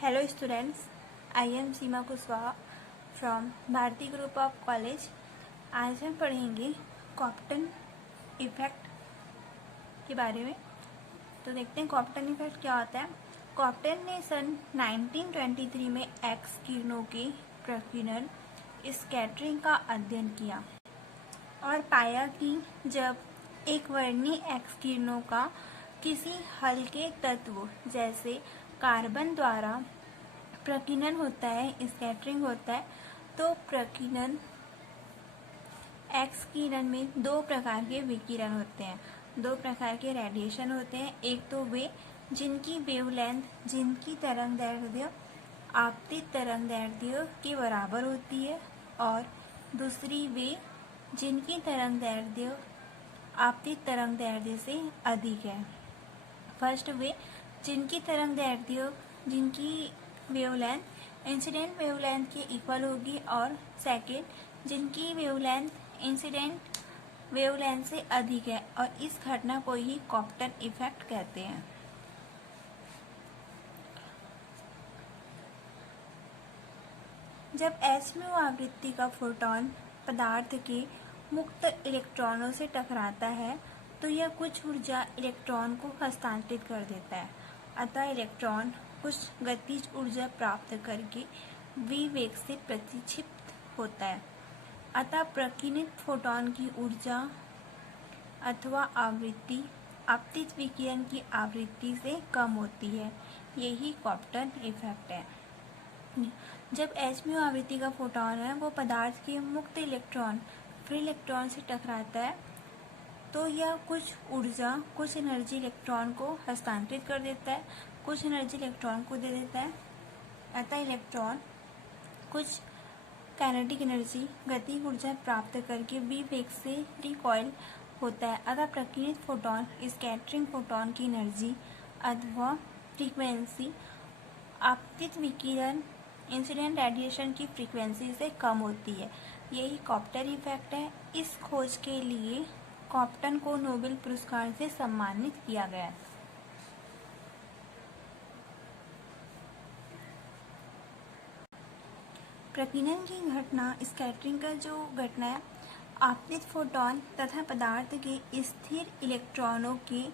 Hello students, I am Seema Kushwaha from Bharati group of college. आज हम पढ़ेंगे कॉप्टन इफेक्ट के बारे में। तो देखते हैं कॉप्टन इफेक्ट क्या होता है। कॉप्टन ने सन 1923 में एक्स किरणों के प्रकीर्णन स्कैटरिंग का अध्ययन किया और पाया कि जब एक वर्णीय एक्स किरणों का किसी हल्के तत्व जैसे कार्बन द्वारा प्रकीर्णन होता है, स्कैटरिंग होता है, तो प्रकीर्णन एक्स किरण में दो प्रकार के विकिरण होते हैं, दो प्रकार के रेडिएशन होते हैं। एक तो वे जिनकी वेवलेंथ, जिनकी तरंगदैर्घ्य आपतित तरंगदैर्घ्य के बराबर होती है, और दूसरी वे जिनकी तरंगदैर्घ्य आपतित तरंगदैर्घ्य से अधिक है। फर्स्ट वे जिनकी तरंगदैर्घ्य, जिनकी वेवलेंथ इंसिडेंट वेवलेंथ के इक्वल होगी, और सेकेंड जिनकी वेवलेंथ इंसिडेंट वेवलेंथ से अधिक है, और इस घटना को ही कॉप्टन इफेक्ट कहते हैं। जब hν आवृत्ति का फोटॉन पदार्थ के मुक्त इलेक्ट्रॉनों से टकराता है तो यह कुछ ऊर्जा इलेक्ट्रॉन को हस्तांतरित कर देता है। अतः इलेक्ट्रॉन कुछ गतिज ऊर्जा प्राप्त करके v वेग से प्रतिक्षिप्त होता है। अतः प्रकीर्णित फोटॉन की ऊर्जा अथवा आवृत्ति आपतित विकिरण की आवृत्ति से कम होती है। यही कॉप्टन इफेक्ट है। जब hν आवृत्ति का फोटॉन है वो पदार्थ के मुक्त इलेक्ट्रॉन, फ्री इलेक्ट्रॉन से टकराता है तो यह कुछ ऊर्जा, कुछ एनर्जी इलेक्ट्रॉन को हस्तांतरित कर देता है, कुछ एनर्जी इलेक्ट्रॉन को दे देता है। अतः इलेक्ट्रॉन कुछ काइनेटिक एनर्जी, गति ऊर्जा प्राप्त करके v वेग से रिकॉइल होता है। अतः प्रकीर्णित फोटॉन, स्कैटरिंग फोटॉन की एनर्जी अथवा फ्रीक्वेंसी आपतित विकिरण, इंसिडेंट रेडिएशन की फ्रीक्वेंसी से कम होती है। यही कॉप्टन इफेक्ट है। इस खोज के लिए कॉप्टन को नोबेल पुरस्कार से सम्मानित किया गया। प्रकीर्णन की घटना, स्कैटरिंग का जो घटना है, आपतित फोटॉन तथा पदार्थ के स्थिर इलेक्ट्रॉनों के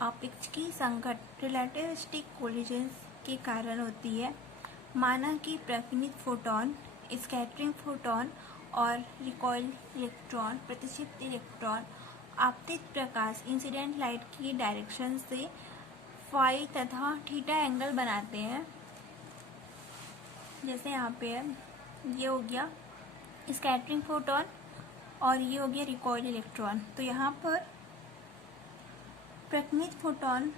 आपेक्षिकी संकट, रिलेटिविस्टिक कोलिजन्स के कारण होती है। माना कि प्रकीर्णित फोटॉन, स्कैटरिंग फोटॉन और रिकॉइल इलेक्ट्रॉन, प्रतिक्षिप्त इलेक्ट्रॉन आपतित प्रकाश, इंसिडेंट लाइट की डायरेक्शन से फाई तथा थीटा एंगल बनाते हैं। जैसे यहाँ पे है, ये हो गया स्कैटरिंग फोटॉन और ये हो गया रिकॉइल इलेक्ट्रॉन। तो यहाँ पर प्रकीर्णित फोटॉन,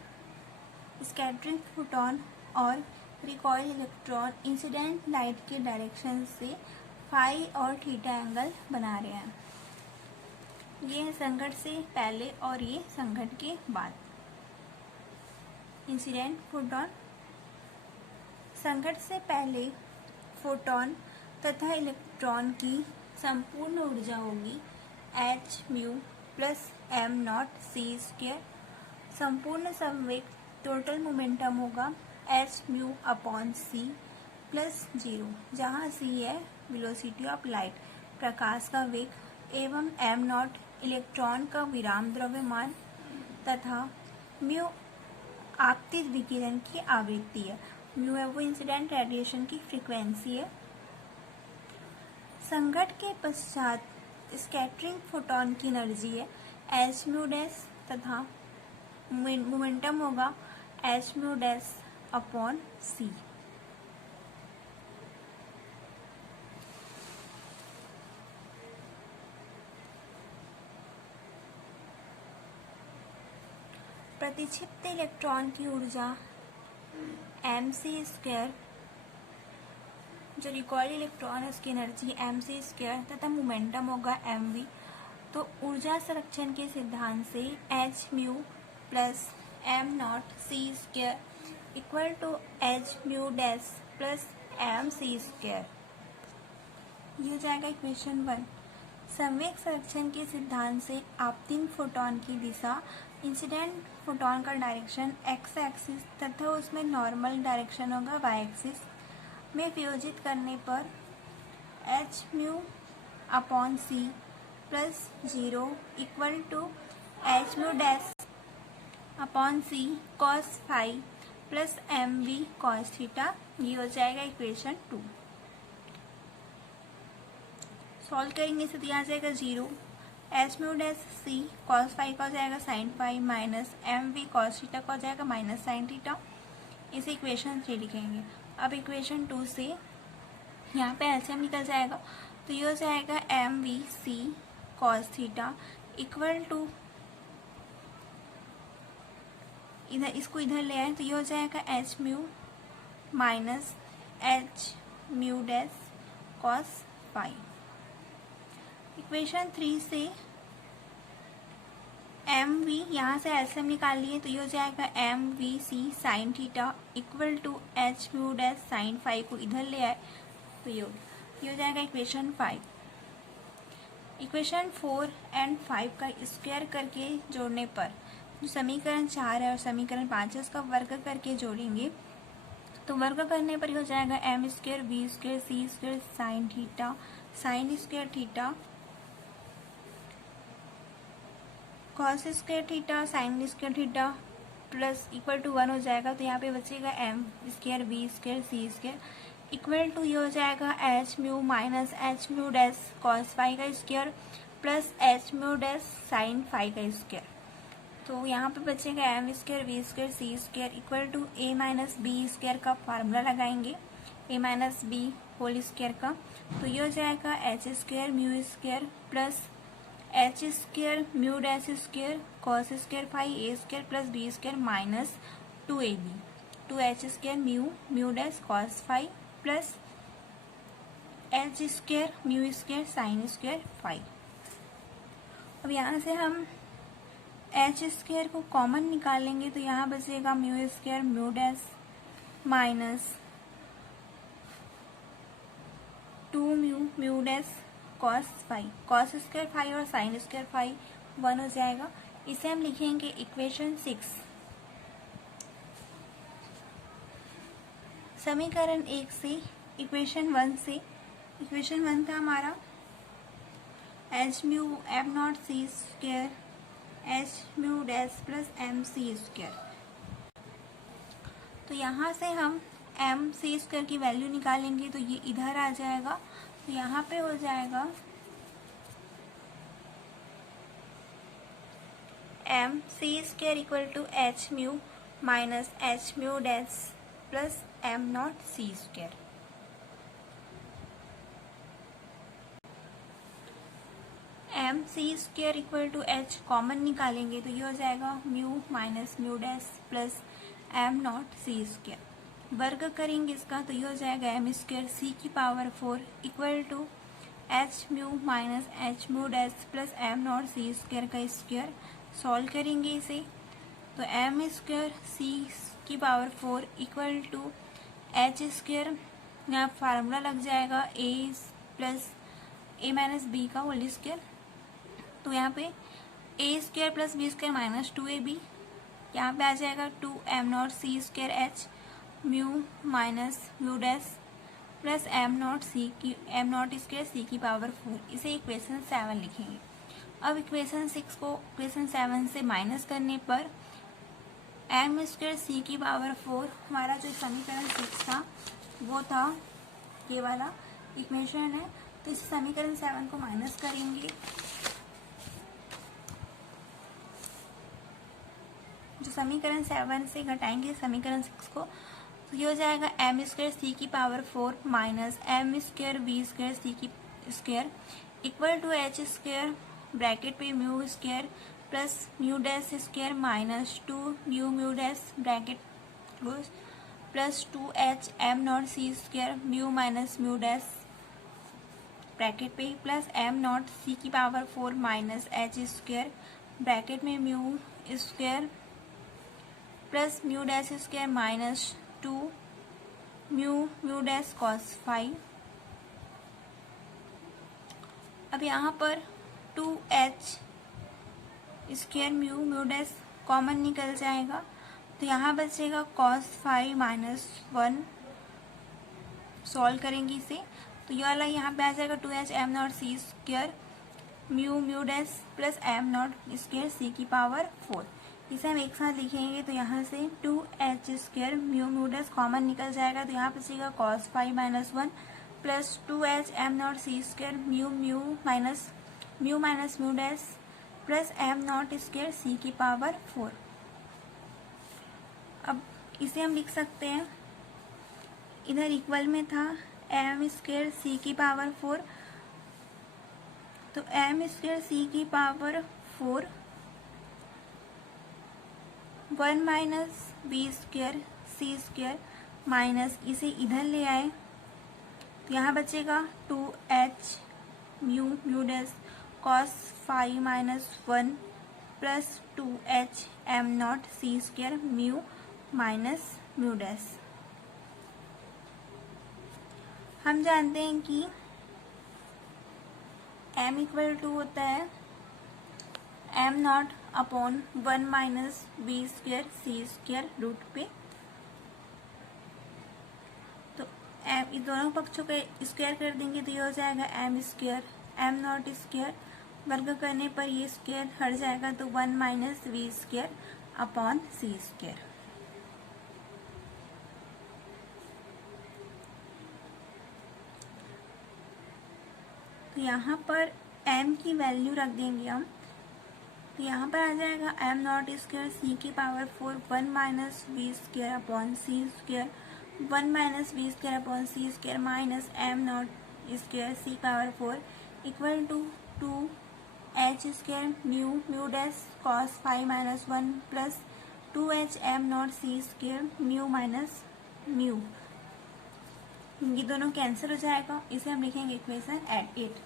स्कैटरिंग फोटॉन और रिकॉइल इलेक्ट्रॉन इंसिडेंट लाइट के डायरेक्शन से फाई और थीटा एंगल बना रहे हैं। ये संघट से पहले और ये संघट के बाद। इंसिडेंट फोटॉन, संघट से पहले फोटॉन तथा इलेक्ट्रॉन की संपूर्ण ऊर्जा होगी hν प्लस m0c²। संपूर्ण संवेग, टोटल मोमेंटम होगा hν/c प्लस 0, जहाँ c है वेलोसिटी ऑफ लाइट, प्रकाश का वेग, एवं m0 इलेक्ट्रॉन का विराम द्रव्यमान तथा म्यू आपतित विकिरण की आवृत्ति है। म्यू है वो इंसिडेंट रेडिएशन की फ्रीक्वेंसी है। संघट के पश्चात स्कैटरिंग फोटॉन की एनर्जी है hν तथा मोमेंटम होगा hν/c। प्रतिक्षिप्त इलेक्ट्रॉन की ऊर्जा mc², जो रिकॉइल इलेक्ट्रॉन है उसकी एनर्जी mc² तथा मोमेंटम होगा mv। तो ऊर्जा संरक्षण के सिद्धांत से hν plus m0c² equal to hν plus mc²। ये हो जाएगा इक्वेशन 1। संवेग संरक्षण के सिद्धांत से आपतित फोटॉन की दिशा इंसिडेंट फोटोन का डायरेक्शन एक्स एक्सिस तथा उसमें नॉर्मल डायरेक्शन होगा वाई एक्सिस में वियोजित करने पर H mu upon C plus 0 equal to H mu dash upon C cos phi plus M V cos theta. ये हो जाएगा इक्वेशन 2। सॉल्व करेंगे इसे, दिया जाएगा 0 H mu dash C cos phi का हो जाएगा sine phi minus M V cos theta का हो जाएगा माइनस साइन थीटा। इसे इक्वेशन 3 लिखेंगे। अब इक्वेशन 2 से यहाँ पे एलसीएम निकल जाएगा, तो ये हो जाएगा M V C cos theta equal to, इधर इसको इधर ले आए तो ये हो जाएगा H mu minus H mu dash cos phi. Equation 3 से एम वी यहाँ से एलसीएम निकाल लिए तो ये हो जाएगा M V C sine theta equal to H mu dash sine phi को इधर ले आए तो ये हो जाएगा इक्वेशन 5। इक्वेशन 4 एंड 5 का स्क्वायर करके जोड़ने पर जो समीकरण 4 है और समीकरण 5 है उसका वर्ग करके जोड़ेंगे तो वर्ग करने पर हो जाएगा m square v square C square sine theta sine square theta cos square theta sine square theta plus equal to 1 हो जाएगा। तो यहाँ पे बचेगा m square v square C square equal to ये हो जाएगा H mu minus H mu dash cos phi का square plus h mu dash sine phi का स्क्वायर। तो यहाँ पे बचेगा m square v square C square equal to a minus B square का फार्मूला लगाएंगे, a minus b whole square का। तो ये हो जाएगा h square mu square plus h square mu dash square cos square phi a square plus b square minus 2ab 2h square mu dash cos phi plus h square mu square sine square phi. अब यहाँ से हम H square को common निकालेंगे तो यहाँ बचेगा mu square mu dash minus 2 mu dash cos phi cos square phi और साइन स्क्वायर फाई 1 हो जाएगा। इसे हम लिखेंगे इक्वेशन 6। समीकरण 1 से इक्वेशन 1 से, इक्वेशन 1 था हमारा H mu M not C square H mu dash plus M C square. तो यहाँ से हम एम सी स्क्वायर की वैल्यू निकालेंगे तो ये इधर आ जाएगा। तो यहाँ पे हो जाएगा M C square equal to H mu minus H mu dash plus am not C square. M C square equal to H common निकालेंगे तो ये हो जाएगा mu minus mu dash plus am not C square. वर्ग करेंगे इसका तो ये हो जाएगा एम स्क्वायर सी की power 4 equal to H mu minus H mu dash plus am not C square का स्क्वायर। सॉल्व करेंगे इसे तो एम स्क्वायर सी की power 4 equal to h square, यहाँ फार्मूला लग जाएगा a plus a minus b का होल स्क्वायर। तो यहाँ पे a square plus b square minus 2ab, यहाँ पे आ जाएगा 2 m not C square H mu minus mu dash plus M nought square सी की पावर 4। इसे इक्वेशन 7 लिखेंगे। अब इक्वेशन 6 को इक्वेशन 7 से माइनस करने पर एम स्क्वायर सी की पावर 4, हमारा जो समीकरण 6 था वो था ये वाला इक्वेशन है। तो इस समीकरण 7 को माइनस करेंगे, जो समीकरण 7 से घटाएंगे समीकरण 6 को तो ये हो जाएगा एम स्क्वायर सी की power 4 minus m square v square सी की square equal to h square bracket पे mu square plus mu dash square minus 2 mu dash bracket close plus 2h m not C square mu minus mu dash bracket पे plus am not c की power 4 minus h square bracket में mu square plus mu dash square minus 2 mu dash cos phi. अब यहाँ पर 2h square mu dash common निकल जाएगा, तो यहाँ बचेगा cos फाइव माइनस 1। सॉल्व करेंगे इसे, तो ये वाला यहाँ पे आ जाएगा 2h m not C square mu mu dash plus m not square सी की पावर 4। इसे हम एक साथ लिखेंगे, तो यहाँ से 2h square mu mu dash common निकल जाएगा, तो यहाँ बचेगा cos five minus 1 plus 2h m not C square mu minus mu dash plus m not square सी की पावर 4। अब इसे हम लिख सकते हैं, इधर इक्वल में था m स्क्वायर सी की पावर 4, तो m स्क्वायर सी की पावर 4 1 माइनस बी स्क्वायर सी स्क्वायर माइनस इसे इधर ले आए, तो यहाँ बचेगा 2h mu mu dash cos five minus 1 plus 2h m not C square mu minus mu dash. हम जानते हैं कि m इक्वल टू होता है m naught upon 1 minus B square सी स्क्वायर रूट पे, तो m इस दोनों पक्षों का स्क्वायर कर देंगे तो ये हो जाएगा m square m not square, वर्ग करने पर ये स्क्वायर हट जाएगा, तो 1 minus B square upon C square. तो यहाँ पर m की वैल्यू रख देंगे हम, तो यहाँ पर आ जाएगा m नॉट स्क्वायर सी की power 4 1 minus B square upon C square 1 minus B square upon C square minus m not square C power 4 equal to 2h square mu mu dash cos five minus 1 plus 2h m not C square mu minus mu. ये दोनों cancel हो जाएगा, इसे हम लिखेंगे equation 8।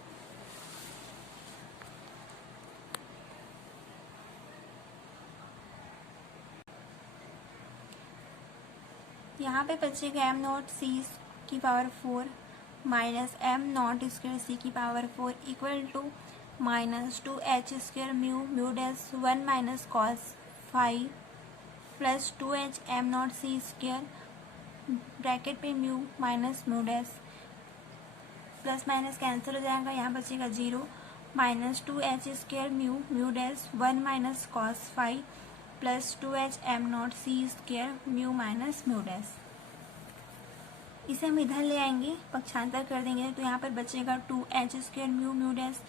यहाँ पे बचेगा m नॉट सी की power 4 minus m not square सी की power 4 equal to minus 2h square mu mu dash 1 minus cos 5 plus 2h m not C square bracket पे mu minus mu dash, plus minus cancel हो जाएगा, यहाँ बचेगा 0 minus 2h square mu mu dash 1 minus cos 5 plus 2h m not C square mu minus mu dash. इसे हम इधर ले आएंगे, पक्षांतर कर देंगे, तो यहाँ पर बचेगा 2h square mu mu dash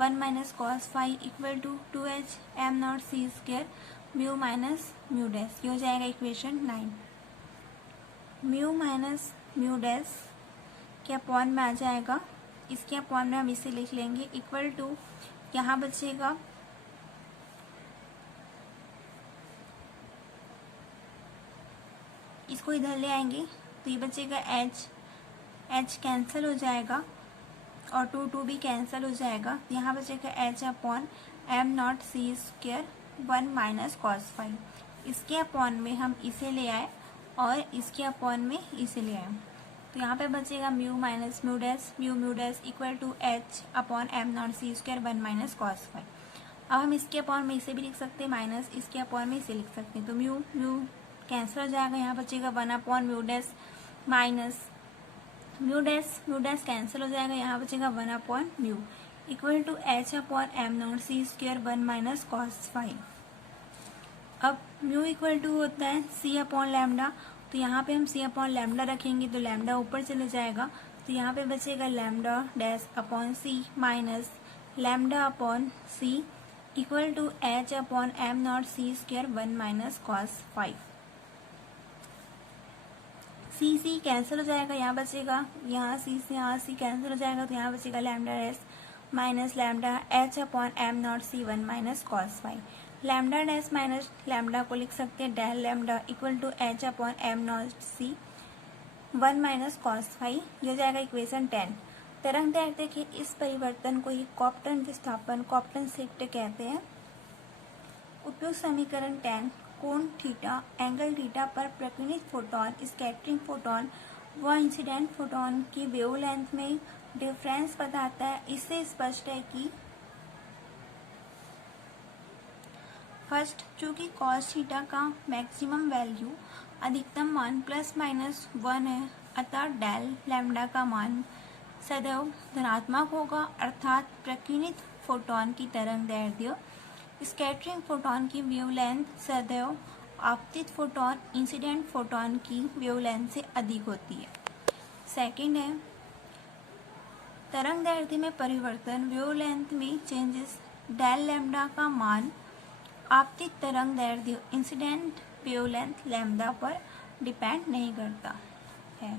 1 minus cos 5 equal to 2h m not C square mu minus mu dash. ये हो जाएगा equation 9। Mu minus mu dash के अपॉन में आ जाएगा, इसके अपॉन में हम इसे लिख लेंगे इक्वल टू, यहाँ बचेगा इसको इधर ले आएंगे, तो ये बचेगा h कैंसिल हो जाएगा और 2 भी कैंसिल हो जाएगा, तो यहाँ बचेगा h upon m not C square 1 minus cos 5। इसके अपॉन में हम इसे ले आए और इसके अपॉन में इसे ले आए, तो यहाँ पे बचेगा mu minus mu dash equal to h upon m not C square 1 minus cos 5। अब हम इसके अपॉन में इसे भी लिख सकते हैं माइनस इसके अपॉन में इसे लिख सकते हैं, तो म्यू म्यू कैंसिल हो जाएगा, यहाँ बचेगा 1 upon mu dash minus mu dash cancel हो जाएगा, यहाँ बचेगा 1 upon mu equal to h upon m not C square 1 minus cos 5। अब म्यू इक्वल टू होता है c अपॉन लैम्डा, तो यहाँ पे हम c अपॉन लैम्डा रखेंगे, तो लैम्डा ऊपर चले जाएगा, तो यहाँ पे बचेगा lambda dash upon c minus lambda upon c equal to h upon m not C square 1 minus cos 5। c cancel हो जाएगा, यहाँ बचेगा, यहाँ c से यहाँ c कैंसिल हो जाएगा, तो यहाँ बचेगा lambda dash minus lambda h upon m not C 1 minus cos 5। Lambda dash minus lambda को लिख सकते हैं del lambda equal to h upon m not C 1 minus cos 5। ये हो जाएगा इक्वेशन 10। तरंग दैर्ध्य के इस परिवर्तन को ही कॉप्टन विस्थापन कॉप्टन शिफ्ट कहते हैं। उपयुक्त समीकरण 10 कोण थीटा एंगल थीटा पर प्रकीर्णित फोटोन स्कैटरिंग फोटोन व इंसिडेंट फोटोन की वेवलेंथ में डिफरेंस बताता है। इससे स्पष्ट है कि फर्स्ट, चूँकि कॉस थीटा का मैक्सिमम वैल्यू अधिकतम मान ±1 है, अतः डेल लैम्डा का मान सदैव धनात्मक होगा, अर्थात प्रकीर्णित फोटॉन की तरंग दैर्ध्य स्कैटरिंग फोटॉन की वेवलेंथ सदैव आपतित फोटॉन इंसिडेंट फोटॉन की वेवलेंथ से अधिक होती है। सेकंड है तरंग दैर्ध्य में परिवर्तन, वेवलेंथ में चेंजेस, डेल लैम्डा का मान आपतित तरंग दैर्ध्य इंसिडेंट वेवलेंथ लैम्डा पर डिपेंड नहीं करता है।